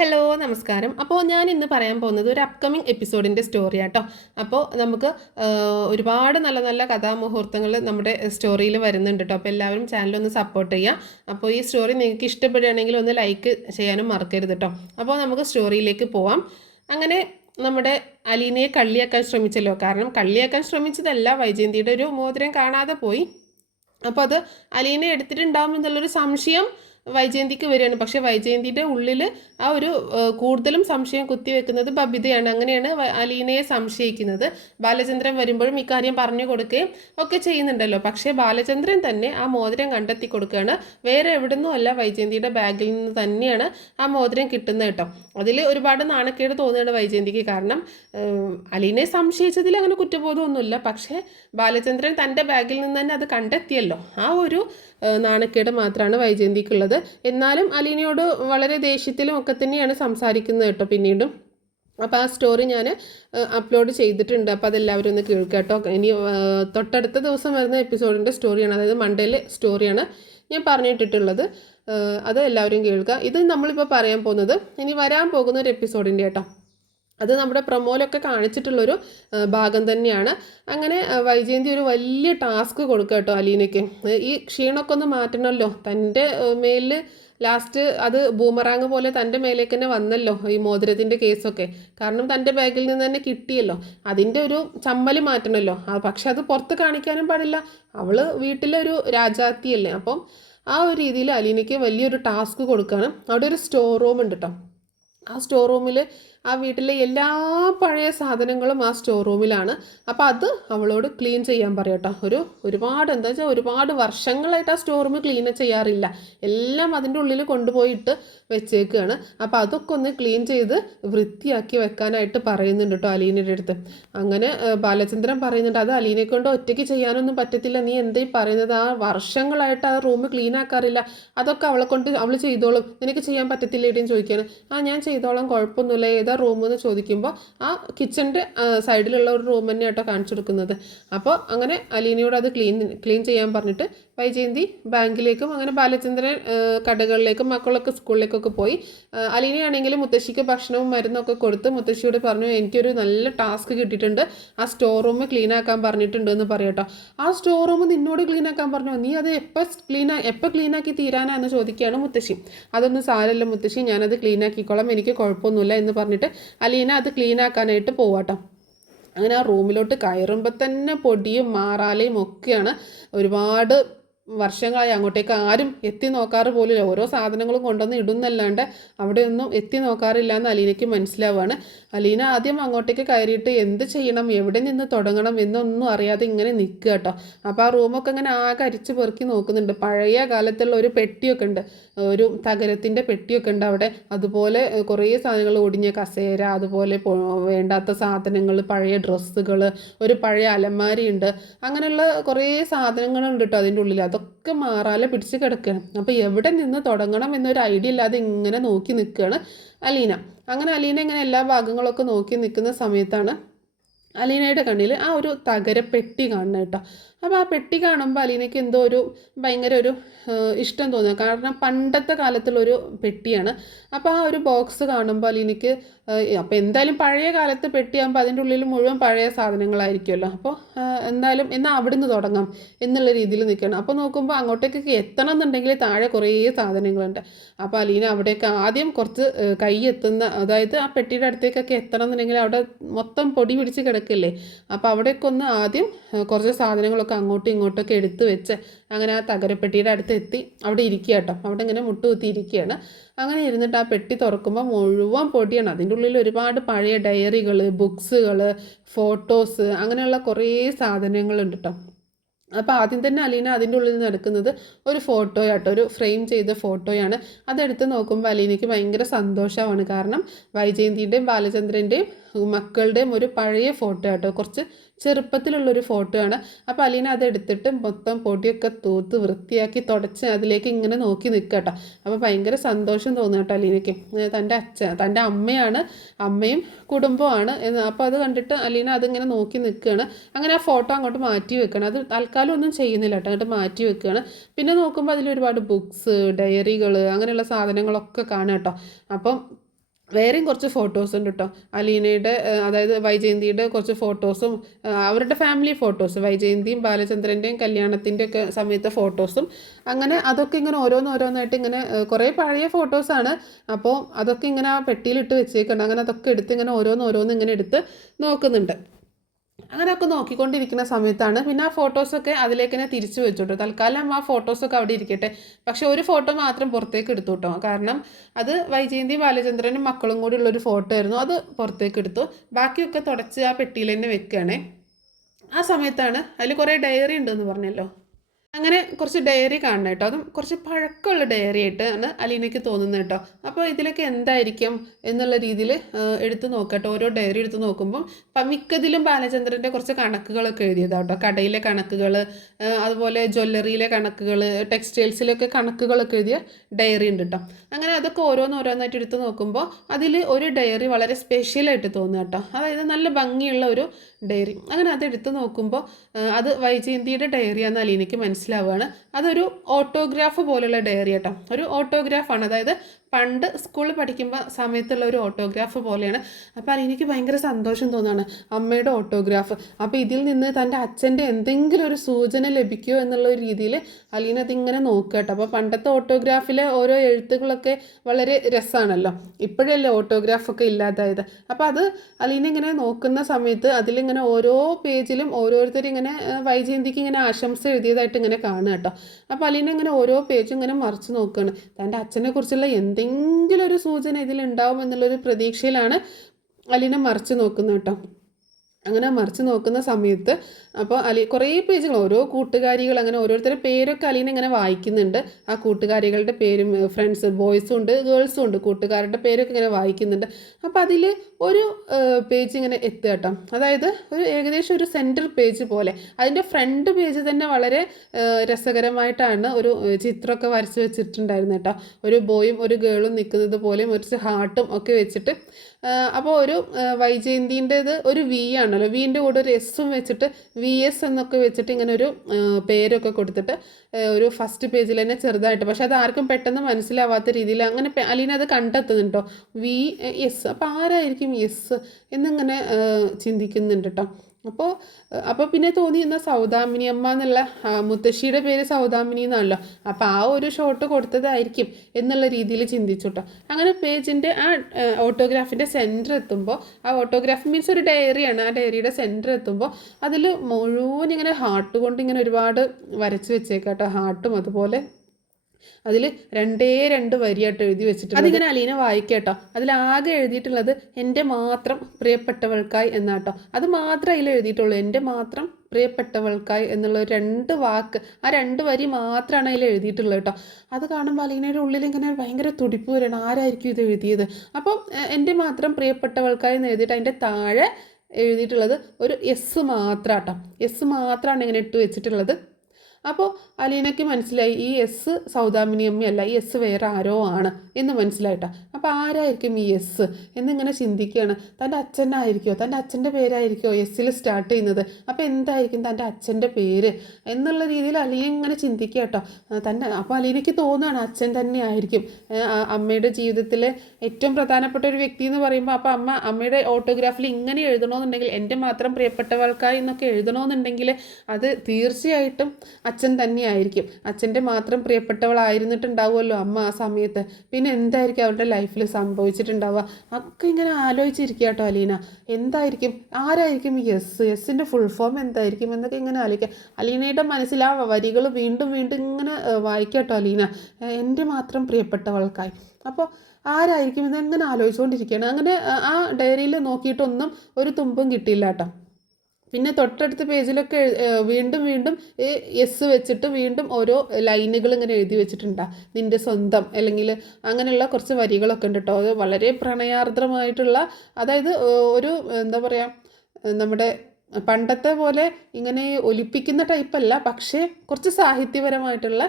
Hello നമസ്കാരം. അപ്പോൾ ഞാൻ ഇന്ന് പറയാൻ പോകുന്നത് ഒരു അപ്കമിങ് എപ്പിസോഡിൻ്റെ സ്റ്റോറിയാട്ടോ. അപ്പോൾ നമുക്ക് ഒരുപാട് നല്ല നല്ല കഥാമുഹൂർത്തങ്ങൾ നമ്മുടെ സ്റ്റോറിയിൽ വരുന്നുണ്ട് കേട്ടോ. അപ്പോൾ എല്ലാവരും ചാനലൊന്ന് സപ്പോർട്ട് ചെയ്യുക. അപ്പോൾ ഈ സ്റ്റോറി നിങ്ങൾക്ക് ഇഷ്ടപ്പെടുകയാണെങ്കിൽ ഒന്ന് ലൈക്ക് ചെയ്യാനും മറക്കരുത് കേട്ടോ. അപ്പോൾ നമുക്ക് സ്റ്റോറിയിലേക്ക് പോവാം. അങ്ങനെ നമ്മുടെ അലീനയെ കള്ളിയാക്കാൻ ശ്രമിച്ചല്ലോ. കാരണം കള്ളിയാക്കാൻ ശ്രമിച്ചതല്ല, വൈജയന്തിയുടെ ഒരു മോതിരം കാണാതെ പോയി. അപ്പോൾ അത് അലീന എടുത്തിട്ടുണ്ടാവും എന്നുള്ളൊരു സംശയം വൈജയന്തിക്ക് വരികയാണ്. പക്ഷേ വൈജയന്തിയുടെ ഉള്ളിൽ ആ ഒരു കൂടുതലും സംശയം കുത്തിവെക്കുന്നത് ബബിതയാണ്. അങ്ങനെയാണ് അലീനയെ സംശയിക്കുന്നത്. ബാലചന്ദ്രൻ വരുമ്പോഴും ഇക്കാര്യം പറഞ്ഞു കൊടുക്കുകയും ഒക്കെ ചെയ്യുന്നുണ്ടല്ലോ. പക്ഷേ ബാലചന്ദ്രൻ തന്നെ ആ മോതിരം കണ്ടെത്തി കൊടുക്കുകയാണ്. വേറെ എവിടുന്നും അല്ല, വൈജയന്തിയുടെ ബാഗിൽ നിന്ന് തന്നെയാണ് ആ മോതിരം കിട്ടുന്നത് കേട്ടോ. അതിൽ ഒരുപാട് നാണക്കേട് തോന്നുകയാണ് വൈജയന്തിക്ക്. കാരണം അലീനയെ സംശയിച്ചതിൽ അങ്ങനെ കുറ്റബോധമൊന്നുമില്ല. പക്ഷേ ബാലചന്ദ്രൻ തൻ്റെ ബാഗിൽ നിന്ന് തന്നെ അത് കണ്ടെത്തിയല്ലോ, ആ ഒരു നാണക്കേട് മാത്രമാണ് വൈജയന്തിക്കുള്ളത്. എന്നാലും അലീനയോട് വളരെ ദേഷ്യത്തിലും ഒക്കെ തന്നെയാണ് സംസാരിക്കുന്നത് കേട്ടോ പിന്നീടും. അപ്പോൾ ആ സ്റ്റോറി ഞാൻ അപ്ലോഡ് ചെയ്തിട്ടുണ്ട്. അപ്പോൾ അതെല്ലാവരും ഒന്ന് കേൾക്കുക കേട്ടോ. ഇനി തൊട്ടടുത്ത ദിവസം വരുന്ന എപ്പിസോഡിൻ്റെ സ്റ്റോറിയാണ്, അതായത് മൺഡേയിലെ സ്റ്റോറിയാണ് ഞാൻ പറഞ്ഞിട്ടിട്ടുള്ളത്. അത് എല്ലാവരും കേൾക്കുക. ഇത് നമ്മളിപ്പോൾ പറയാൻ പോകുന്നത് ഇനി വരാൻ പോകുന്ന ഒരു എപ്പിസോഡിൻ്റെ കേട്ടോ. അത് നമ്മുടെ പ്രൊമോയിലൊക്കെ കാണിച്ചിട്ടുള്ളൊരു ഭാഗം തന്നെയാണ്. അങ്ങനെ വൈജയന്തി ഒരു വലിയ ടാസ്ക് കൊടുക്കുക കേട്ടോ അലീനയ്ക്ക്. ഈ ക്ഷീണമൊക്കെ ഒന്ന് മാറ്റണമല്ലോ. തൻ്റെ മേലിൽ ലാസ്റ്റ് അത് ബൂമറാങ് പോലെ തൻ്റെ മേലേക്ക് തന്നെ വന്നല്ലോ ഈ മോതിരത്തിൻ്റെ കേസൊക്കെ. കാരണം തൻ്റെ ബാഗിൽ നിന്ന് തന്നെ കിട്ടിയല്ലോ. അതിൻ്റെ ഒരു ചമ്മൽ മാറ്റണമല്ലോ. പക്ഷെ അത് പുറത്ത് കാണിക്കാനും പാടില്ല. അവൾ വീട്ടിലൊരു രാജാത്തിയല്ലേ. അപ്പം ആ ഒരു രീതിയിൽ അലീനയ്ക്ക് വലിയൊരു ടാസ്ക് കൊടുക്കുകയാണ്. അവിടെ ഒരു സ്റ്റോർ റൂം ഉണ്ട് കേട്ടോ. ആ സ്റ്റോർ റൂമിൽ ആ വീട്ടിലെ എല്ലാ പഴയ സാധനങ്ങളും ആ സ്റ്റോർ റൂമിലാണ്. അപ്പോൾ അത് അവളോട് ക്ലീൻ ചെയ്യാൻ പറയട്ടോ. ഒരുപാട് എന്താ വെച്ചാൽ ഒരുപാട് വർഷങ്ങളായിട്ട് ആ സ്റ്റോർ റൂം ക്ലീൻ ചെയ്യാറില്ല. എല്ലാം അതിൻ്റെ ഉള്ളിൽ കൊണ്ടുപോയിട്ട് വെച്ചേക്കുകയാണ്. അപ്പോൾ അതൊക്കെ ഒന്ന് ക്ലീൻ ചെയ്ത് വൃത്തിയാക്കി വെക്കാനായിട്ട് പറയുന്നുണ്ട് കേട്ടോ അലീനയുടെ അടുത്ത്. അങ്ങനെ ബാലചന്ദ്രൻ പറയുന്നുണ്ട്, അത് അലീനെ കൊണ്ട് ഒറ്റയ്ക്ക് ചെയ്യാനൊന്നും പറ്റത്തില്ല, നീ എന്തേ പറയുന്നത്, ആ വർഷങ്ങളായിട്ട് ആ റൂം ക്ലീൻ ആക്കാറില്ല, അതൊക്കെ അവളെ കൊണ്ട് അവൾ ചെയ്തോളും, നിനക്ക് ചെയ്യാൻ പറ്റത്തില്ല ഇടയും ചോദിക്കുകയാണ്. ഞാൻ ചെയ്തോളാം, കുഴപ്പമൊന്നുമില്ല, ഏതാ റൂം എന്ന് ചോദിക്കുമ്പോൾ ആ കിച്ചൻ്റെ സൈഡിലുള്ള ഒരു റൂം തന്നെ കേട്ടോ കാണിച്ചു കൊടുക്കുന്നത്. അപ്പോൾ അങ്ങനെ അലീനയോട് അത് ക്ലീൻ ചെയ്യാൻ പറഞ്ഞിട്ട് വൈജയന്തി ബാങ്കിലേക്കും അങ്ങനെ ബാലചന്ദ്രൻ കടകളിലേക്കും മക്കളൊക്കെ സ്കൂളിലേക്കൊക്കെ പോയി. അലീനയാണെങ്കിൽ മുത്തശ്ശിക്ക് ഭക്ഷണവും മരുന്നൊക്കെ കൊടുത്ത് മുത്തശ്ശിയോട് പറഞ്ഞു, എനിക്കൊരു നല്ല ടാസ്ക് കിട്ടിയിട്ടുണ്ട്, ആ സ്റ്റോർ റൂം ക്ലീൻ ആക്കാൻ പറഞ്ഞിട്ടുണ്ട് എന്ന് പറയട്ടോ. ആ സ്റ്റോർ റൂം നിന്നോട് ക്ലീൻ ആക്കാൻ പറഞ്ഞു, നീ അത് എപ്പോൾ ക്ലീനാക്കി തീരാനാന്ന് ചോദിക്കുകയാണ് മുത്തശ്ശി. അതൊന്നും സാരമില്ല മുത്തശ്ശി, ഞാനത് ക്ലീൻ ആക്കിക്കോളാം, എനിക്ക് കുഴപ്പമൊന്നുമില്ല എന്ന് പറഞ്ഞിട്ട് അലീന അത് ക്ലീൻ ആക്കാനായിട്ട് പോവാട്ടോ. അങ്ങനെ ആ റൂമിലോട്ട് കയറുമ്പോൾ തന്നെ പൊടിയും മാറാലയും ഒക്കെയാണ്. ഒരുപാട് വർഷങ്ങളായി അങ്ങോട്ടേക്ക് ആരും എത്തി നോക്കാറ് പോലില്ല. ഓരോ സാധനങ്ങളും കൊണ്ടുവന്ന് ഇടുന്നല്ലാണ്ട് അവിടെയൊന്നും എത്തി നോക്കാറില്ല എന്ന് അലീനയ്ക്ക് മനസ്സിലാവുകയാണ്. അലീന ആദ്യം അങ്ങോട്ടേക്ക് കയറിയിട്ട് എന്ത് ചെയ്യണം, എവിടെ നിന്ന് തുടങ്ങണം എന്നൊന്നും അറിയാതെ ഇങ്ങനെ നിൽക്കുക കേട്ടോ. അപ്പോൾ ആ റൂമൊക്കെ ഇങ്ങനെ ആകെ അരിച്ച് പെറുക്കി നോക്കുന്നുണ്ട്. പഴയ കാലത്തുള്ള ഒരു പെട്ടിയൊക്കെ ഉണ്ട്, ഒരു തകരത്തിൻ്റെ പെട്ടിയൊക്കെ ഉണ്ട് അവിടെ. അതുപോലെ കുറേ സാധനങ്ങൾ, ഒടിഞ്ഞ കസേര, അതുപോലെ വേണ്ടാത്ത സാധനങ്ങൾ, പഴയ ഡ്രസ്സുകൾ, ഒരു പഴയ അലമാരി ഉണ്ട്, അങ്ങനെയുള്ള കുറേ സാധനങ്ങളുണ്ട് കേട്ടോ അതിൻ്റെ ഉള്ളിൽ. അതൊക്കെ മാറാലെ പിടിച്ച് കിടക്കുകയാണ്. അപ്പോൾ എവിടെ നിന്ന് തുടങ്ങണം എന്നൊരു ഐഡിയ ഇല്ലാതെ ഇങ്ങനെ നോക്കി നിൽക്കുകയാണ് അലീന. അങ്ങനെ അലീന ഇങ്ങനെ എല്ലാ ഭാഗങ്ങളൊക്കെ നോക്കി നിൽക്കുന്ന സമയത്താണ് അലീനയുടെ കണ്ണിൽ ആ ഒരു തകരപ്പെട്ടി കാണുന്നത് കേട്ടോ. അപ്പോൾ ആ പെട്ടി കാണുമ്പോൾ അലീനയ്ക്ക് എന്തോ ഭയങ്കര ഒരു ഇഷ്ടം തോന്നുക. കാരണം പണ്ടത്തെ കാലത്തുള്ളൊരു പെട്ടിയാണ്. അപ്പോൾ ആ ഒരു ബോക്സ് കാണുമ്പോൾ അലീനയ്ക്ക് അപ്പോൾ എന്തായാലും പഴയ കാലത്ത് പെട്ടിയാകുമ്പോൾ അതിൻ്റെ ഉള്ളിൽ മുഴുവൻ പഴയ സാധനങ്ങളായിരിക്കുമല്ലോ. അപ്പോൾ എന്തായാലും എന്നാൽ അവിടുന്ന് തുടങ്ങാം എന്നുള്ള രീതിയിൽ നിൽക്കണം. അപ്പോൾ നോക്കുമ്പോൾ അങ്ങോട്ടേക്കൊക്കെ എത്തണം എന്നുണ്ടെങ്കിൽ താഴെ കുറേ സാധനങ്ങളുണ്ട്. അപ്പോൾ അലീന അവിടേക്ക് ആദ്യം കുറച്ച് കൈ എത്തുന്ന, അതായത് ആ പെട്ടിയുടെ അടുത്തേക്കൊക്കെ എത്തണം എന്നുണ്ടെങ്കിൽ അവിടെ മൊത്തം പൊടി പിടിച്ച് കിടക്കില്ലേ. അപ്പോൾ അവിടേക്ക് ഒന്ന് ആദ്യം കുറച്ച് സാധനങ്ങളൊക്കെ അങ്ങോട്ടും ഇങ്ങോട്ടൊക്കെ എടുത്ത് വെച്ച് അങ്ങനെ ആ തകരപ്പെട്ടിയുടെ അടുത്ത് എത്തി അവിടെ ഇരിക്കുക കേട്ടോ. അവിടെ ഇങ്ങനെ മുട്ടുകുത്തി ഇരിക്കുകയാണ്. അങ്ങനെ ഇരുന്നിട്ട് ആ പെട്ടി തുറക്കുമ്പോൾ മുഴുവൻ പൊടിയാണ്. അതിൻ്റെ ഉള്ളിൽ ഒരുപാട് പഴയ ഡയറികൾ, ബുക്സുകൾ, ഫോട്ടോസ്, അങ്ങനെയുള്ള കുറേ സാധനങ്ങളുണ്ട് കേട്ടോ. അപ്പോൾ ആദ്യം തന്നെ അലീന അതിൻ്റെ ഉള്ളിൽ നിന്ന് എടുക്കുന്നത് ഒരു ഫോട്ടോയാട്ടോ, ഒരു ഫ്രെയിം ചെയ്ത ഫോട്ടോയാണ്. അതെടുത്ത് നോക്കുമ്പോൾ അലീനയ്ക്ക് ഭയങ്കര സന്തോഷമാണ്. കാരണം വൈജയന്തിയുടെയും ബാലചന്ദ്രൻ്റെയും മക്കളുടെയും ഒരു പഴയ ഫോട്ടോ ആട്ടോ, കുറച്ച് ചെറുപ്പത്തിലുള്ളൊരു ഫോട്ടോ ആണ്. അപ്പോൾ അലീന അതെടുത്തിട്ട് മൊത്തം പൊടിയൊക്കെ തൂത്ത് വൃത്തിയാക്കി തുടച്ച് അതിലേക്ക് ഇങ്ങനെ നോക്കി നിൽക്കുക കേട്ടോ. അപ്പോൾ ഭയങ്കര സന്തോഷം തോന്നുക കേട്ടോ അലീനയ്ക്ക്. തൻ്റെ അമ്മയാണ്, അമ്മയും കുടുംബമാണ്. അപ്പോൾ അത് കണ്ടിട്ട് അലീന അതിങ്ങനെ നോക്കി നിൽക്കുകയാണ്. അങ്ങനെ ആ ഫോട്ടോ അങ്ങോട്ട് മാറ്റി വെക്കണം. അത് തൽക്കാലം ഒന്നും ചെയ്യുന്നില്ല കേട്ടോ, അങ്ങോട്ട് മാറ്റി വെക്കുകയാണ്. പിന്നെ നോക്കുമ്പോൾ അതിലൊരുപാട് ബുക്സ്, ഡയറികൾ, അങ്ങനെയുള്ള സാധനങ്ങളൊക്കെ കാണാം കേട്ടോ. അപ്പം വേറെയും കുറച്ച് ഫോട്ടോസ് ഉണ്ട് കേട്ടോ. അലീനയുടെ അതായത് വൈജയന്തിയുടെ കുറച്ച് ഫോട്ടോസും അവരുടെ ഫാമിലി ഫോട്ടോസ്, വൈജയന്തിയും ബാലചന്ദ്രൻ്റെയും കല്യാണത്തിൻ്റെ ഒക്കെ സമയത്തെ ഫോട്ടോസും, അങ്ങനെ അതൊക്കെ ഇങ്ങനെ ഓരോന്നോരോന്നായിട്ട് ഇങ്ങനെ കുറേ പഴയ ഫോട്ടോസാണ്. അപ്പോൾ അതൊക്കെ ഇങ്ങനെ ആ പെട്ടിയിലിട്ട് വെച്ചേക്കുന്നുണ്ട്. അങ്ങനെ അതൊക്കെ എടുത്ത് ഇങ്ങനെ ഓരോന്നോരോന്ന് ഇങ്ങനെ എടുത്ത് നോക്കുന്നുണ്ട്. അങ്ങനെയൊക്കെ നോക്കിക്കൊണ്ടിരിക്കുന്ന സമയത്താണ് പിന്നെ ആ ഫോട്ടോസൊക്കെ അതിലേക്ക് തന്നെ തിരിച്ചു വെച്ചു തൽക്കാലം ആ ഫോട്ടോസൊക്കെ അവിടെ ഇരിക്കട്ടെ. പക്ഷെ ഒരു ഫോട്ടോ മാത്രം പുറത്തേക്ക് എടുത്തു കേട്ടോ. കാരണം അത് വൈജയന്തി ബാലചന്ദ്രനും മക്കളും കൂടി ഉള്ളൊരു ഫോട്ടോ ആയിരുന്നു. അത് പുറത്തേക്ക് എടുത്തു. ബാക്കിയൊക്കെ തുടച്ച് ആ പെട്ടിയിൽ തന്നെ വെക്കുകയാണേ. ആ സമയത്താണ് അതിൽ കുറേ ഡയറി ഉണ്ടെന്ന് പറഞ്ഞല്ലോ. അങ്ങനെ കുറച്ച് ഡയറി കാണണം കേട്ടോ. അതും കുറച്ച് പഴക്കമുള്ള ഡയറി ആയിട്ടാണ് അലീനയ്ക്ക് തോന്നുന്നത് കേട്ടോ. അപ്പോൾ ഇതിലൊക്കെ എന്തായിരിക്കും എന്നുള്ള രീതിയിൽ എടുത്ത് നോക്കട്ടോ. ഓരോ ഡയറി എടുത്ത് നോക്കുമ്പോൾ മിക്കതിലും ബാലചന്ദ്രൻ്റെ കുറച്ച് കണക്കുകളൊക്കെ എഴുതിയതാണ് കേട്ടോ. കടയിലെ കണക്കുകൾ, അതുപോലെ ജ്വല്ലറിയിലെ കണക്കുകൾ, ടെക്സ്റ്റൈൽസിലൊക്കെ കണക്കുകളൊക്കെ എഴുതിയ ഡയറി ഉണ്ട് കേട്ടോ. അങ്ങനെ അതൊക്കെ ഓരോന്നോരോന്നായിട്ട് എടുത്ത് നോക്കുമ്പോൾ അതിൽ ഒരു ഡയറി വളരെ സ്പെഷ്യലായിട്ട് തോന്നുക കേട്ടോ. അതായത് നല്ല ഭംഗിയുള്ള ഒരു ഡയറി. അങ്ങനെ അതെടുത്ത് നോക്കുമ്പോൾ അത് വൈജയന്തിയുടെ ഡയറിയാണെന്ന് അലീനയ്ക്ക് മനസ്സിലാവുകയാണ്. അതൊരു ഓട്ടോഗ്രാഫ് പോലുള്ള ഡയറി കേട്ടോ. ഒരു ഓട്ടോഗ്രാഫാണ്. അതായത് പണ്ട് സ്കൂളിൽ പഠിക്കുമ്പോൾ സമയത്തുള്ള ഒരു ഓട്ടോഗ്രാഫ് പോലെയാണ്. അപ്പോൾ അലീനയ്ക്ക് ഭയങ്കര സന്തോഷം തോന്നുകയാണ്, അമ്മയുടെ ഓട്ടോഗ്രാഫ്. അപ്പോൾ ഇതിൽ നിന്ന് തൻ്റെ അച്ഛൻ്റെ എന്തെങ്കിലും ഒരു സൂചന ലഭിക്കുമോ എന്നുള്ള ഒരു രീതിയിൽ അലീന അതിങ്ങനെ നോക്കുക കേട്ടോ. അപ്പോൾ പണ്ടത്തെ ഓട്ടോഗ്രാഫിലെ ഓരോ എഴുത്തുകളൊക്കെ വളരെ രസമാണല്ലോ. ഇപ്പോഴല്ലേ ഓട്ടോഗ്രാഫൊക്കെ ഇല്ലാതായത്. അപ്പോൾ അത് അലീന ഇങ്ങനെ നോക്കുന്ന സമയത്ത് അതിലിങ്ങനെ ഓരോ പേജിലും ഓരോരുത്തരിങ്ങനെ വൈജയന്തിക്ക് ഇങ്ങനെ ആശംസ എഴുതിയതായിട്ട് ഇങ്ങനെ കാണുക കേട്ടോ. അപ്പോൾ അലീന ഇങ്ങനെ ഓരോ പേജും ഇങ്ങനെ മറിച്ച് നോക്കുകയാണ്. തൻ്റെ അച്ഛനെ കുറിച്ചുള്ള എന്തെങ്കിലും ഒരു സൂചന ഇതിലുണ്ടാവും എന്നുള്ളൊരു പ്രതീക്ഷയിലാണ് അലീന മറിച്ച് നോക്കുന്നത് കേട്ടോ. അങ്ങനെ മറിച്ച് നോക്കുന്ന സമയത്ത് അപ്പോൾ കുറേ പേജുകൾ, ഓരോ കൂട്ടുകാരികൾ, അങ്ങനെ ഓരോരുത്തരുടെ പേരൊക്കെ അലീന ഇങ്ങനെ വായിക്കുന്നുണ്ട്. ആ കൂട്ടുകാരികളുടെ പേരും, ഫ്രണ്ട്സ്, ബോയ്സും ഉണ്ട് ഗേൾസും ഉണ്ട്, കൂട്ടുകാരുടെ പേരൊക്കെ ഇങ്ങനെ വായിക്കുന്നുണ്ട്. അപ്പോൾ അതിൽ ഒരു പേജ് ഇങ്ങനെ എത്തുക കേട്ടോ. അതായത് ഒരു ഏകദേശം ഒരു സെൻറ്റർ പേജ് പോലെ. അതിൻ്റെ ഫ്രണ്ട് പേജ് തന്നെ വളരെ രസകരമായിട്ടാണ് ഒരു ചിത്രമൊക്കെ വരച്ച് വെച്ചിട്ടുണ്ടായിരുന്നു കേട്ടോ. ഒരു ബോയും ഒരു ഗേളും നിൽക്കുന്നത് പോലെയും ഒരു ഹാർട്ടും ഒക്കെ വെച്ചിട്ട്. അപ്പോൾ ഒരു വൈജയന്തിൻ്റേത് ഒരു വി ആണല്ലോ, വീൻ്റെ കൂടെ ഒരു എസ്സും വെച്ചിട്ട് VS എന്നൊക്കെ വെച്ചിട്ട് ഇങ്ങനെ ഒരു പേരൊക്കെ കൊടുത്തിട്ട് ഒരു ഫസ്റ്റ് പേജിൽ തന്നെ ചെറുതായിട്ട്, പക്ഷെ അത് ആർക്കും പെട്ടെന്ന് മനസ്സിലാവാത്ത രീതിയിൽ അങ്ങനെ അലീന അത് കണ്ടെത്തുന്നുണ്ടോ VS. അപ്പോൾ ആരായിരിക്കും എസ് എന്നിങ്ങനെ ചിന്തിക്കുന്നുണ്ട് കേട്ടോ. അപ്പോൾ പിന്നെ തോന്നി എന്നാൽ സൗദാമിനി അമ്മ എന്നുള്ള മുത്തശ്ശിയുടെ പേര് സൗദാമിനി എന്നാണല്ലോ, അപ്പോൾ ആ ഒരു ഷോട്ട് കൊടുത്തതായിരിക്കും എന്നുള്ള രീതിയിൽ ചിന്തിച്ചു കേട്ടോ. അങ്ങനെ പേജിൻ്റെ ആ ഓട്ടോഗ്രാഫിൻ്റെ സെൻറ്റർ എത്തുമ്പോൾ, ആ ഓട്ടോഗ്രാഫ് മീൻസ് ഒരു ഡയറിയാണ്, ആ ഡയറിയുടെ സെൻറ്റർ എത്തുമ്പോൾ അതിൽ മുഴുവൻ ഇങ്ങനെ ഹാർട്ട് കൊണ്ട് ഇങ്ങനെ ഒരുപാട് വരച്ച് വെച്ചേക്കാം കേട്ടോ. ഹാർട്ടും അതുപോലെ അതിൽ 2 വരിയായിട്ട് എഴുതി വെച്ചിട്ടുണ്ട്. അതിങ്ങനെ അലീന വായിക്കട്ടോ. അതിലാകെ എഴുതിയിട്ടുള്ളത് എൻ്റെ മാത്രം പ്രിയപ്പെട്ടവൾക്കായി എന്നാട്ടോ. അത് മാത്രമേ അതിൽ എഴുതിയിട്ടുള്ളൂ, എൻ്റെ മാത്രം പ്രിയപ്പെട്ടവൾക്കായി എന്നുള്ള 2 വാക്ക്, ആ 2 വരി മാത്രമാണ് അതിൽ എഴുതിയിട്ടുള്ളത് കേട്ടോ. അത് കാണുമ്പോൾ അലീനയുടെ ഉള്ളിൽ ഇങ്ങനെ ഭയങ്കര തുടിപ്പ് വരണം, ആരായിരിക്കും ഇത് എഴുതിയത്. അപ്പം എൻ്റെ മാത്രം പ്രിയപ്പെട്ടവൾക്കായി എന്ന് എഴുതിയിട്ട് അതിൻ്റെ താഴെ എഴുതിയിട്ടുള്ളത് ഒരു എസ് മാത്രം കേട്ടോ. എസ് മാത്രമാണ് ഇങ്ങനെ ഇട്ട് വെച്ചിട്ടുള്ളത്. അപ്പോൾ അലീനയ്ക്ക് മനസ്സിലായി ഈ എസ് സൗദാമിനി അമ്മയല്ല, ഈ എസ് വേറെ ആരോ ആണ് എന്ന് മനസ്സിലായിട്ടോ. അപ്പോൾ ആരായിരിക്കും ഈ എസ് എന്നിങ്ങനെ ചിന്തിക്കുകയാണ്. തൻ്റെ അച്ഛനായിരിക്കുമോ, തൻ്റെ അച്ഛൻ്റെ പേരായിരിക്കുമോ എസ്സിൽ സ്റ്റാർട്ട് ചെയ്യുന്നത്. അപ്പോൾ എന്തായിരിക്കും തൻ്റെ അച്ഛൻ്റെ പേര് എന്നുള്ള രീതിയിൽ അലീന ഇങ്ങനെ ചിന്തിക്കുക കേട്ടോ. അപ്പോൾ അലീനയ്ക്ക് തോന്നുകയാണ് അച്ഛൻ തന്നെ ആയിരിക്കും അമ്മയുടെ ജീവിതത്തിലെ ഏറ്റവും പ്രധാനപ്പെട്ട ഒരു വ്യക്തി എന്ന് പറയുമ്പോൾ. അപ്പോൾ അമ്മയുടെ ഓട്ടോഗ്രാഫിൽ ഇങ്ങനെ എഴുതണമെന്നുണ്ടെങ്കിൽ, എൻ്റെ മാത്രം പ്രിയപ്പെട്ടവൾക്കായി എന്നൊക്കെ എഴുതണമെന്നുണ്ടെങ്കിൽ അത് തീർച്ചയായിട്ടും അച്ഛൻ തന്നെയായിരിക്കും. അച്ഛൻ്റെ മാത്രം പ്രിയപ്പെട്ടവളായിരുന്നിട്ടുണ്ടാവുമല്ലോ അമ്മ ആ സമയത്ത്. പിന്നെ എന്തായിരിക്കും അവരുടെ ലൈഫിൽ സംഭവിച്ചിട്ടുണ്ടാവുക ഒക്കെ ഇങ്ങനെ ആലോചിച്ചിരിക്കുക കേട്ടോ അലീന. എന്തായിരിക്കും, ആരായിരിക്കും ഈ എസ്സിൻ്റെ ഫുൾ ഫോം എന്തായിരിക്കും എന്നൊക്കെ ഇങ്ങനെ ആലോചിക്കുക. അലീനയുടെ മനസ്സിൽ ആ വരികൾ വീണ്ടും വീണ്ടും ഇങ്ങനെ വായിക്കാട്ടോ അലീന. എൻ്റെ മാത്രം പ്രിയപ്പെട്ടവൾക്കായി. അപ്പോൾ ആരായിരിക്കും ഇതെങ്ങനെ ആലോചിച്ചുകൊണ്ടിരിക്കുകയാണ്. അങ്ങനെ ആ ഡയറിയിൽ നോക്കിയിട്ടൊന്നും ഒരു തുമ്പും കിട്ടിയില്ല കേട്ടോ. പിന്നെ തൊട്ടടുത്ത പേജിലൊക്കെ വീണ്ടും വീണ്ടും എസ് വെച്ചിട്ട് വീണ്ടും ഓരോ ലൈനുകൾ ഇങ്ങനെ എഴുതി വെച്ചിട്ടുണ്ടാ. നിൻ്റെ സ്വന്തം അല്ലെങ്കിൽ അങ്ങനെയുള്ള കുറച്ച് വരികളൊക്കെ ഉണ്ട് കേട്ടോ. അത് വളരെ പ്രണയാർദ്രമായിട്ടുള്ള, അതായത് ഒരു എന്താ പറയുക, നമ്മുടെ പണ്ടത്തെ പോലെ ഇങ്ങനെ ഒലിപ്പിക്കുന്ന ടൈപ്പല്ല, പക്ഷേ കുറച്ച് സാഹിത്യപരമായിട്ടുള്ള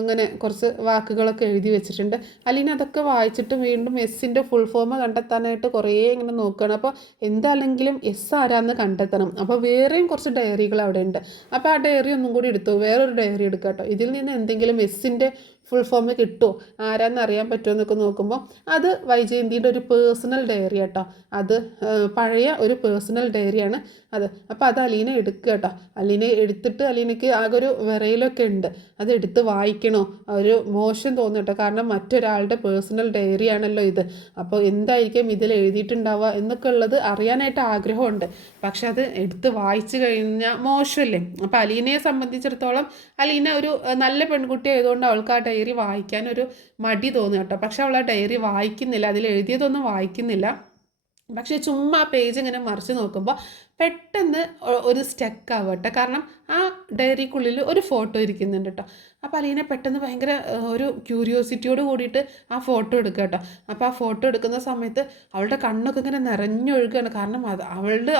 അങ്ങനെ കുറച്ച് വാക്കുകളൊക്കെ എഴുതി വെച്ചിട്ടുണ്ട്. അല്ലെങ്കിൽ അതൊക്കെ വായിച്ചിട്ട് വീണ്ടും എസ്സിൻ്റെ ഫുൾ ഫോം കണ്ടെത്താനായിട്ട് കുറേ ഇങ്ങനെ നോക്കുകയാണ്. അപ്പോൾ എന്താണെങ്കിലും എസ് ആരാന്ന് കണ്ടെത്തണം. അപ്പോൾ വേറെയും കുറച്ച് ഡയറികൾ അവിടെ ഉണ്ട്. അപ്പോൾ ആ ഡയറി ഒന്നും കൂടി എടുത്തു, വേറൊരു ഡയറി എടുക്കുക കേട്ടോ. ഇതിൽ നിന്ന് എന്തെങ്കിലും എസ്സിൻ്റെ ഫുൾ ഫോം കിട്ടുമോ, ആരാന്ന് അറിയാൻ പറ്റുമോ എന്നൊക്കെ നോക്കുമ്പോൾ അത് വൈജയന്തിയുടെ ഒരു പേഴ്സണൽ ഡയറി കേട്ടോ. അത് പഴയ ഒരു പേഴ്സണൽ ഡയറിയാണ് അത്. അപ്പോൾ അത് അലീന എടുക്കുക കേട്ടോ. അലീന എടുത്തിട്ട് അലീനയ്ക്ക് ആകെ ഒരു വിറയിലൊക്കെ ഉണ്ട്. അത് എടുത്ത് വായിക്കണോ, ഒരു മോശം തോന്നും കേട്ടോ. കാരണം മറ്റൊരാളുടെ പേഴ്സണൽ ഡയറി ആണല്ലോ ഇത്. അപ്പോൾ എന്തായിരിക്കും ഇതിൽ എഴുതിയിട്ടുണ്ടാവുക എന്നൊക്കെ ഉള്ളത് അറിയാനായിട്ട് ആഗ്രഹമുണ്ട്. പക്ഷെ അത് എടുത്ത് വായിച്ചു കഴിഞ്ഞാൽ മോശമല്ലേ. അപ്പോൾ അലീനയെ സംബന്ധിച്ചിടത്തോളം അലീന ഒരു നല്ല പെൺകുട്ടി ആയതുകൊണ്ട് അവൾക്ക് ആ ഡയറി വായിക്കാൻ ഒരു മടി തോന്നുക കേട്ടോ. പക്ഷെ അവൾ ആ ഡയറി വായിക്കുന്നില്ല, അതിൽ എഴുതിയതൊന്നും വായിക്കുന്നില്ല. പക്ഷേ ചുമ്മാ പേജ് ഇങ്ങനെ മറിച്ച് നോക്കുമ്പോൾ പെട്ടെന്ന് ഒരു സ്റ്റക്ക് ആവട്ടെ. കാരണം ആ ഡയറിക്കുള്ളിൽ ഒരു ഫോട്ടോ ഇരിക്കുന്നുണ്ട് കേട്ടോ. അപ്പോൾ അലീന പെട്ടെന്ന് ഭയങ്കര ഒരു ക്യൂരിയോസിറ്റിയോട് കൂടിയിട്ട് ആ ഫോട്ടോ എടുക്കുക കേട്ടോ. അപ്പോൾ ആ ഫോട്ടോ എടുക്കുന്ന സമയത്ത് അവളുടെ കണ്ണൊക്കെ ഇങ്ങനെ നിറഞ്ഞൊഴുകുകയാണ്. കാരണം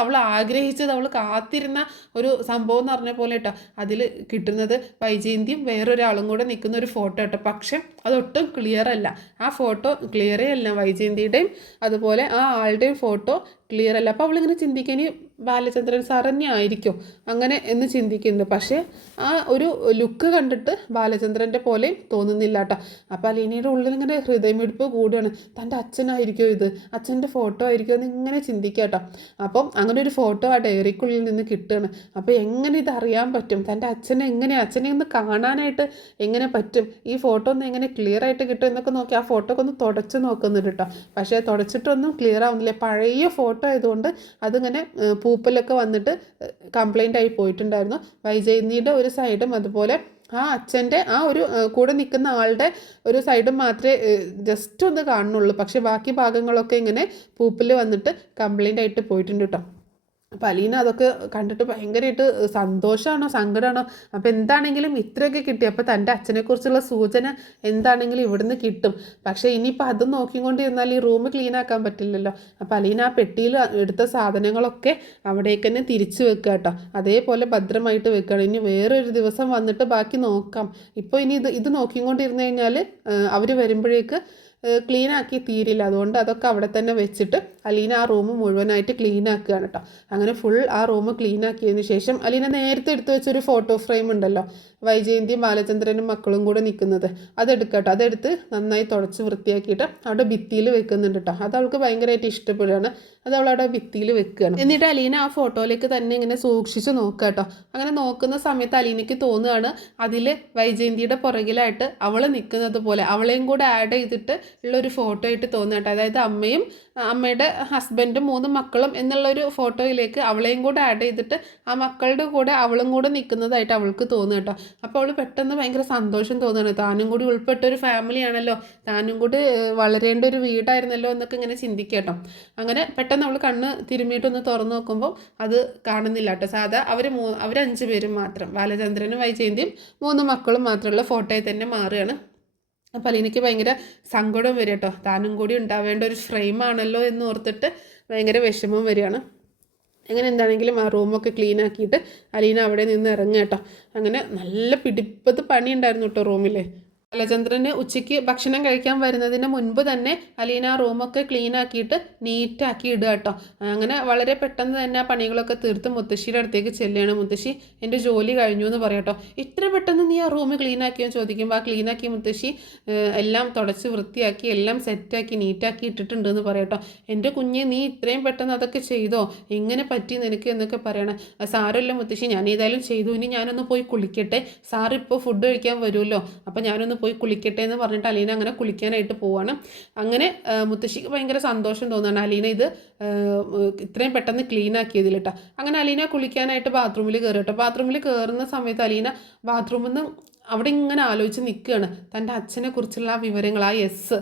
അവൾ ആഗ്രഹിച്ചത്, അവൾ കാത്തിരുന്ന ഒരു സംഭവം എന്ന് പറഞ്ഞ പോലെ കേട്ടോ. അതിൽ കിട്ടുന്നത് വൈജയന്തിയും വേറൊരാളും കൂടെ നിൽക്കുന്ന ഒരു ഫോട്ടോ കേട്ടോ. പക്ഷെ അതൊട്ടും ക്ലിയർ അല്ല. ആ ഫോട്ടോ ക്ലിയറേ അല്ല. വൈജയന്തിയുടെയും അതുപോലെ ആ ആളുടെയും ഫോട്ടോ ക്ലിയർ അല്ല. അപ്പോൾ അവളിങ്ങനെ ചിന്തിക്കാൻ ബാലചന്ദ്രൻ സാർ തന്നെ ആയിരിക്കും അങ്ങനെ എന്ന് ചിന്തിക്കുന്നുണ്ട്. പക്ഷേ ആ ഒരു ലുക്ക് കണ്ടിട്ട് ബാലചന്ദ്രൻ്റെ പോലെയും തോന്നുന്നില്ല കേട്ടോ. അപ്പോൾ അലീനയുടെ ഉള്ളിൽ ഇങ്ങനെ ഹൃദയമിടിപ്പ് കൂടുകയാണ്. തൻ്റെ അച്ഛനായിരിക്കും ഇത്, അച്ഛൻ്റെ ഫോട്ടോ ആയിരിക്കും എന്ന് ഇങ്ങനെ ചിന്തിക്കുക കേട്ടോ. അപ്പം അങ്ങനെ ഒരു ഫോട്ടോ ആ ഡയറിക്കുള്ളിൽ നിന്ന് കിട്ടുകയാണ്. അപ്പോൾ എങ്ങനെ ഇത് അറിയാൻ പറ്റും, തൻ്റെ അച്ഛനെ ഒന്ന് കാണാനായിട്ട് എങ്ങനെ പറ്റും, ഈ ഫോട്ടോ ഒന്ന് എങ്ങനെ ക്ലിയർ ആയിട്ട് കിട്ടും എന്നൊക്കെ നോക്കി ആ ഫോട്ടോ ഒക്കെ ഒന്ന് തുടച്ച് നോക്കുന്നുണ്ട് കേട്ടോ. പക്ഷേ തുടച്ചിട്ടൊന്നും ക്ലിയർ ആവുന്നില്ല. പഴയ ഫോട്ടോ ആയതുകൊണ്ട് അതിങ്ങനെ പൂപ്പലൊക്കെ വന്നിട്ട് കംപ്ലൈൻ്റ് ആയി പോയിട്ടുണ്ടായിരുന്നു. വൈജയന്തിയുടെ ഒരു സൈഡും അതുപോലെ ആ അച്ഛൻ്റെ ആ ഒരു കൂടെ നിൽക്കുന്ന ആളുടെ ഒരു സൈഡും മാത്രമേ ജസ്റ്റ് ഒന്ന് കാണുന്നുള്ളൂ. പക്ഷേ ബാക്കി ഭാഗങ്ങളൊക്കെ ഇങ്ങനെ പൂപ്പൽ വന്നിട്ട് കംപ്ലൈൻ്റ് ആയിട്ട് പോയിട്ടുണ്ട് കേട്ടോ. അപ്പോൾ അലീന അതൊക്കെ കണ്ടിട്ട് ഭയങ്കരമായിട്ട് സന്തോഷമാണോ സങ്കടമാണോ, അപ്പോൾ എന്താണെങ്കിലും ഇത്രയൊക്കെ കിട്ടി. അപ്പോൾ തൻ്റെ അച്ഛനെക്കുറിച്ചുള്ള സൂചന എന്താണെങ്കിലും ഇവിടുന്ന് കിട്ടും. പക്ഷേ ഇനിയിപ്പോൾ അത് നോക്കിക്കൊണ്ടിരുന്നാൽ ഈ റൂം ക്ലീൻ ആക്കാൻ പറ്റില്ലല്ലോ. അപ്പോൾ അലീന ആ പെട്ടിയിൽ എടുത്ത സാധനങ്ങളൊക്കെ അവിടേക്ക് തന്നെ തിരിച്ചു വെക്കുക കേട്ടോ. അതേപോലെ ഭദ്രമായിട്ട് വെക്കണം. ഇനി വേറൊരു ദിവസം വന്നിട്ട് ബാക്കി നോക്കാം. ഇപ്പോൾ ഇനി ഇത് നോക്കിക്കൊണ്ടിരുന്നു കഴിഞ്ഞാൽ അവർ വരുമ്പോഴേക്ക് ക്ലീനാക്കി തീരില്ല. അതുകൊണ്ട് അതൊക്കെ അവിടെ തന്നെ വെച്ചിട്ട് അലീന ആ റൂം മുഴുവനായിട്ട് ക്ലീൻ ആക്കുകയാണ് കേട്ടോ. അങ്ങനെ ഫുൾ ആ റൂം ക്ലീൻ ആക്കിയതിന് ശേഷം അലീന നേരത്തെ എടുത്തു വെച്ചൊരു ഫോട്ടോ ഫ്രെയിം ഉണ്ടല്ലോ, വൈജയന്തിയും ബാലചന്ദ്രനും മക്കളും കൂടെ നിൽക്കുന്നത്, അതെടുക്കുക കേട്ടോ. അതെടുത്ത് നന്നായി തുടച്ച് വൃത്തിയാക്കിയിട്ട് അവിടെ ഭിത്തിയിൽ വെക്കുന്നുണ്ട് കേട്ടോ. അത് അവൾക്ക് ഭയങ്കരമായിട്ട് ഇഷ്ടപ്പെടുകയാണ്. അത് അവളവിടെ ഭിത്തിയിൽ വെക്കുകയാണ്. എന്നിട്ട് അലീന ആ ഫോട്ടോയിലേക്ക് തന്നെ ഇങ്ങനെ സൂക്ഷിച്ച് നോക്കുക കേട്ടോ. അങ്ങനെ നോക്കുന്ന സമയത്ത് അലീനയ്ക്ക് തോന്നുകയാണ് അതിൽ വൈജയന്തിയുടെ പുറകിലായിട്ട് അവൾ നിൽക്കുന്നത് പോലെ അവളെയും കൂടെ ആഡ് ചെയ്തിട്ട് ഉള്ളൊരു ഫോട്ടോ ആയിട്ട് തോന്നുക കേട്ടോ. അതായത് അമ്മയും അമ്മയുടെ ഹസ്ബൻഡും 3 മക്കളും എന്നുള്ളൊരു ഫോട്ടോയിലേക്ക് അവളെയും കൂടെ ആഡ് ചെയ്തിട്ട് ആ മക്കളുടെ കൂടെ അവളും കൂടെ നിൽക്കുന്നതായിട്ട് അവൾക്ക് തോന്നുക കേട്ടോ. അപ്പോൾ അവൾ പെട്ടെന്ന് ഭയങ്കര സന്തോഷം തോന്നുകയാണ്. താനും കൂടി ഉൾപ്പെട്ടൊരു ഫാമിലിയാണല്ലോ, താനും കൂടി വളരേണ്ട ഒരു വീടായിരുന്നല്ലോ എന്നൊക്കെ ഇങ്ങനെ ചിന്തിക്കുക കേട്ടോ. അങ്ങനെ പെട്ടെന്ന് അവൾ കണ്ണ് തിരുമ്മിയിട്ടൊന്ന് തുറന്നു നോക്കുമ്പോൾ അത് കാണുന്നില്ല കേട്ടോ. സാധാ അവർ 5 പേരും മാത്രം, ബാലചന്ദ്രനും വൈജയന്തിയും 3 മക്കളും മാത്രമുള്ള ഫോട്ടോയിൽ തന്നെ മാറുകയാണ്. അപ്പോൾ അലീനയ്ക്ക് ഭയങ്കര സങ്കടം വരും കേട്ടോ. താനും കൂടി ഉണ്ടാവേണ്ട ഒരു ഫ്രെയിമാണല്ലോ എന്ന് ഓർത്തിട്ട് ഭയങ്കര വിഷമം വരികയാണ്. അങ്ങനെ എന്താണെങ്കിലും ആ റൂമൊക്കെ ക്ലീൻ ആക്കിയിട്ട് അലീന അവിടെ നിന്ന് ഇറങ്ങുക കേട്ടോ. അങ്ങനെ നല്ല പിടിപ്പത്ത് പണി ഉണ്ടായിരുന്നു കേട്ടോ റൂമിൽ. ബാലചന്ദ്രന് ഉച്ചയ്ക്ക് ഭക്ഷണം കഴിക്കാൻ വരുന്നതിന് മുൻപ് തന്നെ അലീന ആ റൂമൊക്കെ ക്ലീൻ ആക്കിയിട്ട് നീറ്റാക്കി ഇടുക കേട്ടോ. അങ്ങനെ വളരെ പെട്ടെന്ന് തന്നെ ആ പണികളൊക്കെ തീർത്ത് മുത്തശ്ശിയുടെ അടുത്തേക്ക് ചെല്ലുകയാണ്. മുത്തശ്ശി എൻ്റെ ജോലി കഴിഞ്ഞു എന്ന് പറയട്ടോ. ഇത്ര പെട്ടെന്ന് നീ ആ റൂം ക്ലീൻ ആക്കിയെന്ന് ചോദിക്കുമ്പോൾ ആ ക്ലീനാക്കി മുത്തശ്ശി എല്ലാം തുടച്ച് വൃത്തിയാക്കി എല്ലാം സെറ്റാക്കി നീറ്റാക്കി ഇട്ടിട്ടുണ്ട് എന്ന് പറയട്ടോ. എൻ്റെ കുഞ്ഞ് നീ ഇത്രയും പെട്ടെന്ന് അതൊക്കെ ചെയ്തോ, എങ്ങനെ പറ്റി നിനക്ക് എന്നൊക്കെ പറയണം. സാരമില്ല മുത്തശ്ശി, ഞാൻ ഏതായാലും ചെയ്തു, ഇനി ഞാനൊന്ന് പോയി കുളിക്കട്ടെ, സാറിപ്പോൾ ഫുഡ് കഴിക്കാൻ വരുമല്ലോ, അപ്പോൾ ഞാനൊന്ന് പോയി കുളിക്കട്ടെ എന്ന് പറഞ്ഞിട്ട് അലീന അങ്ങനെ കുളിക്കാനായിട്ട് പോവാണ്. അങ്ങനെ മുത്തശ്ശിക്ക് ഭയങ്കര സന്തോഷം തോന്നുകയാണ് അലീന ഇത് ഇത്രയും പെട്ടെന്ന് ക്ലീൻ ആക്കിയതിൽ കേട്ടോ. അങ്ങനെ അലീന കുളിക്കാനായിട്ട് ബാത്റൂമിൽ കയറി കേട്ടോ. ബാത്റൂമിൽ കയറുന്ന സമയത്ത് അലീന ബാത്റൂമിൽ നിന്ന് അവിടെ ഇങ്ങനെ ആലോചിച്ച് നിൽക്കുകയാണ്. തൻ്റെ അച്ഛനെ കുറിച്ചുള്ള ആ വിവരങ്ങൾ, ആ എസ്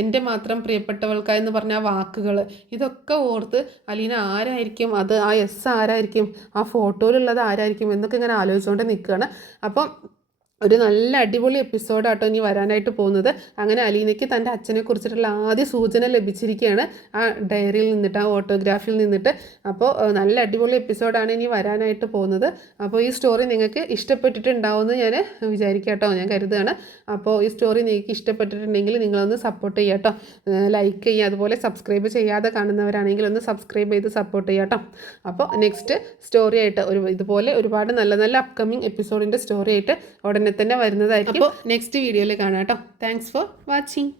എൻ്റെ മാത്രം പ്രിയപ്പെട്ടവൾക്കായെന്ന് പറഞ്ഞ ആ വാക്കുകൾ, ഇതൊക്കെ ഓർത്ത് അലീന ആരായിരിക്കും അത്, ആ എസ് ആരായിരിക്കും, ആ ഫോട്ടോയിലുള്ളത് ആരായിരിക്കും എന്നൊക്കെ ഇങ്ങനെ ആലോചിച്ചുകൊണ്ട് നിൽക്കുകയാണ്. അപ്പം ഒരു നല്ല അടിപൊളി എപ്പിസോഡാട്ടോ ഇനി വരാനായിട്ട് പോകുന്നത്. അങ്ങനെ അലീനയ്ക്ക് തൻ്റെ അച്ഛനെ കുറിച്ചിട്ടുള്ള ആദ്യ സൂചന ലഭിച്ചിരിക്കുകയാണ് ആ ഡയറിയിൽ നിന്നിട്ട്, ആ ഓട്ടോഗ്രാഫിൽ നിന്നിട്ട്. അപ്പോൾ നല്ല അടിപൊളി എപ്പിസോഡാണ് ഇനി വരാനായിട്ട് പോകുന്നത്. അപ്പോൾ ഈ സ്റ്റോറി നിങ്ങൾക്ക് ഇഷ്ടപ്പെട്ടിട്ടുണ്ടാവുമെന്ന് ഞാൻ വിചാരിക്കാം കേട്ടോ, ഞാൻ കരുതുകയാണ്. അപ്പോൾ ഈ സ്റ്റോറി നിങ്ങൾക്ക് ഇഷ്ടപ്പെട്ടിട്ടുണ്ടെങ്കിൽ നിങ്ങളൊന്ന് സപ്പോർട്ട് ചെയ്യുക കേട്ടോ, ലൈക്ക് ചെയ്യുക. അതുപോലെ സബ്സ്ക്രൈബ് ചെയ്യാതെ കാണുന്നവരാണെങ്കിൽ ഒന്ന് സബ്സ്ക്രൈബ് ചെയ്ത് സപ്പോർട്ട് ചെയ്യുക കേട്ടോ. അപ്പോൾ നെക്സ്റ്റ് സ്റ്റോറി ആയിട്ട് ഇതുപോലെ ഒരുപാട് നല്ല നല്ല അപ്കമിങ് എപ്പിസോഡിൻ്റെ സ്റ്റോറി ആയിട്ട് ഉടനെ ഉടനെ തന്നെ വരുന്നതായിരിക്കും. അപ്പോൾ നെക്സ്റ്റ് വീഡിയോയിൽ കാണാം കേട്ടോ. Thanks for watching.